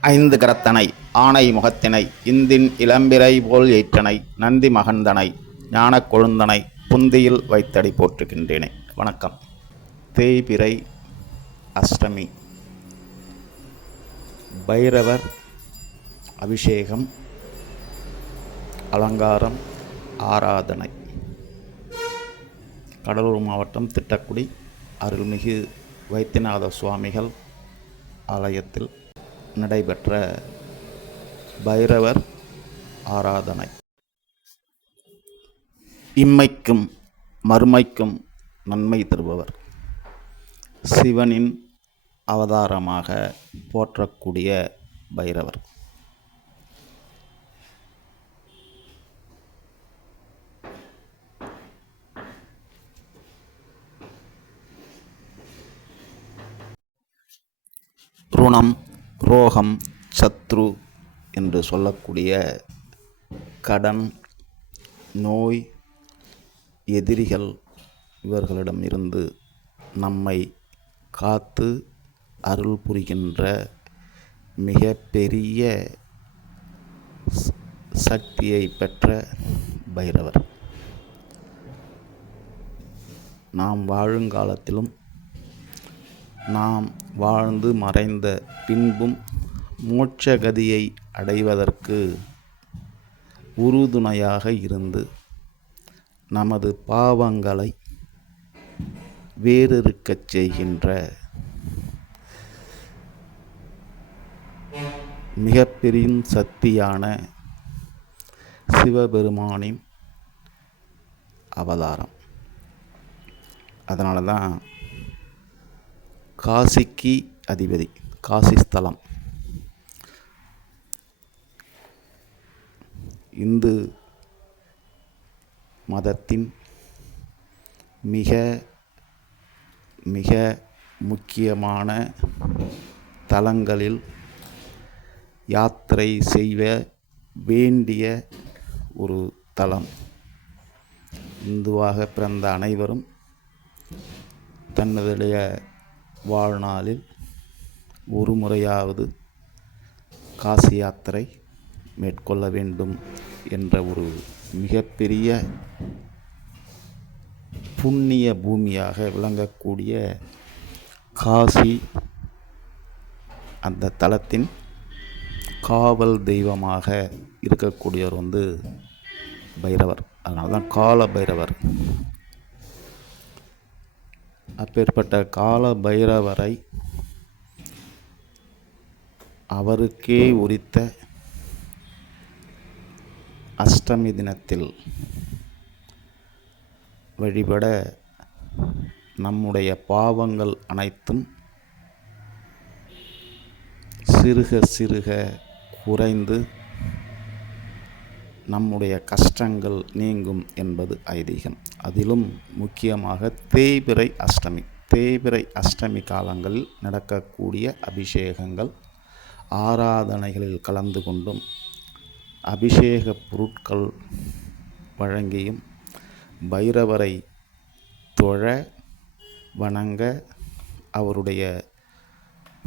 ஐந்து கரத்தனை ஆனை முகத்தினை இந்தின் இளம்பிறை போல் ஏற்றனை நந்தி மகந்தனை ஞான கொழுந்தனை புந்தியில் வைத்தடி போற்றுகின்றேனே. வணக்கம். தேய்பிறை அஷ்டமி. பைரவர் அபிஷேகம் அலங்காரம் ஆராதனை. கடலூர் மாவட்டம் திட்டக்குடி அருள்மிகு வைத்தியநாத சுவாமிகள் ஆலயத்தில் நடைபெற்ற பைரவர் ஆராதனை. இம்மைக்கும் மறுமைக்கும் நன்மை தருபவர். சிவனின் அவதாரமாக போற்றக்கூடிய பைரவர். ருணம் துரோகம் சத்ரு என்று சொல்லக்கூடிய கடன் நோய் எதிரிகள் இவர்களிடம் இருந்து நம்மை காத்து அருள் புரிகின்ற மிக பெரிய சக்தியை பெற்ற பைரவர். நாம் வாழுங்காலத்திலும் நாம் வாழ்ந்து மறைந்த பின்பும் மோட்சகதியை அடைவதற்கு உறுதுணையாக இருந்து நமது பாவங்களை வேறிருக்கச் செய்கின்ற மிகப்பெரும் சக்தியான சிவபெருமானின் அவதாரம். அதனால தான் காசிக்கு அதிபதி காசி ஸ்தலம். இந்து மதத்தின் மிக மிக முக்கியமான தலங்களில் யாத்திரை செய்ய வேண்டிய ஒரு தலம். இந்துவாக பிறந்த அனைவரும் தன்னுடைய வாழ்நாளில் ஒரு முறையாவது காசி யாத்திரை மேற்கொள்ள வேண்டும் என்ற ஒரு மிகப்பெரிய புண்ணிய பூமியாக விளங்கக்கூடிய காசி அந்த தலத்தின் காவல் தெய்வமாக இருக்கக்கூடியவர் வந்து பைரவர். அதனால தான் கால பைரவர். அப்பேற்பட்ட கால பைரவரை அவருக்கே உரித்த அஷ்டமி தினத்தில் வழிபட நம்முடைய பாவங்கள் அனைத்தும் சிறுக சிறுக குறைந்து நம்முடைய கஷ்டங்கள் நீங்கும் என்பது ஐதீகம். அதிலும் முக்கியமாக தேய்பிறை அஷ்டமி. தேய்பிறை அஷ்டமி காலங்களில் நடக்கக்கூடிய அபிஷேகங்கள் ஆராதனைகளில் கலந்து கொண்டும் அபிஷேக பொருட்கள் வழங்கியும் பைரவரை தொழ வணங்க அவருடைய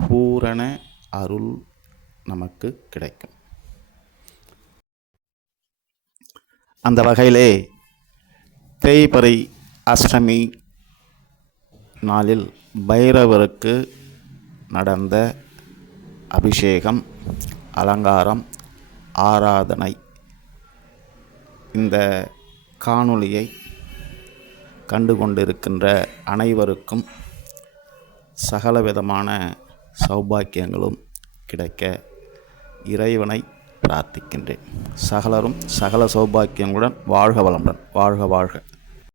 பூரண அருள் நமக்கு கிடைக்கும். அந்த வகையிலே தேய்பறை அஷ்டமி நாளில் பைரவருக்கு நடந்த அபிஷேகம் அலங்காரம் ஆராதனை. இந்த காணொளியை கண்டு கொண்டிருக்கின்ற அனைவருக்கும் சகலவிதமான சௌபாக்கியங்களும் கிடைக்க இறைவனை பிரார்த்திக்கின்றேன். சகலரும் சகல சௌபாக்கியங்களுடன் வாழ்க வளமுடன். வாழ்க வாழ்க.